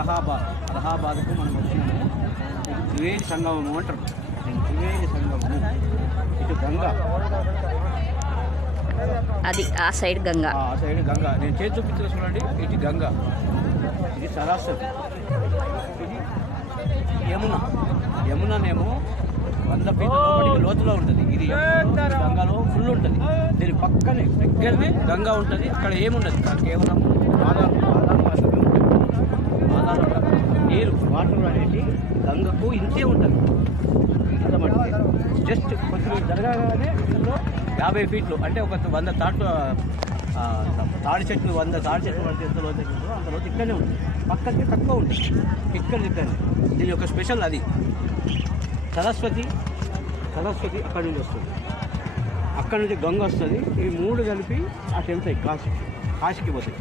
అలహాబాద్కు మనం వచ్చినాము. ఇది త్రివేణి సంగమము అంటారు. త్రివేణి సంగమము. ఇటు గంగా, అది ఆ సైడ్ గంగా, ఆ సైడ్ గంగా. నేను చేతి చూపించిన చూడండి, ఇటు గంగా, ఇది సరస్వతి, ఇది యమున. యముననేమో 100 ఫీట్ల లోపలికి లోతులో ఉంటుంది. ఇది గంగాలో ఫుల్ ఉంటుంది. దీని పక్కనే దగ్గరనే గంగా ఉంటుంది. అక్కడ ఏముండదు, కేవలం ఆధారం మాత్రమే ఉంటుంది. ఆధారం నీరు, వాటర్ అనేది గంగకు ఇంతే ఉంటుంది. జస్ట్ కొంచెం జరగగానే ఇందులో 50 ఫీట్లు అంటే ఒక 100 తాళ్ళు, తాడి చెట్లు 100 తాడి చెట్లు పడితే ఎంత లోతు అవుతుందో అంత లోతు ఇక్కడనే ఉంటుంది. పక్కకి తక్కువ ఉంటుంది, ఇక్కడ. దీని యొక్క స్పెషల్ అది. సరస్వతి అక్కడి నుంచి వస్తుంది, అక్కడి నుంచి గంగ వస్తుంది. ఈ 3 కలిపి అటు వెళ్తాయి, కాశీకి పోతాయి.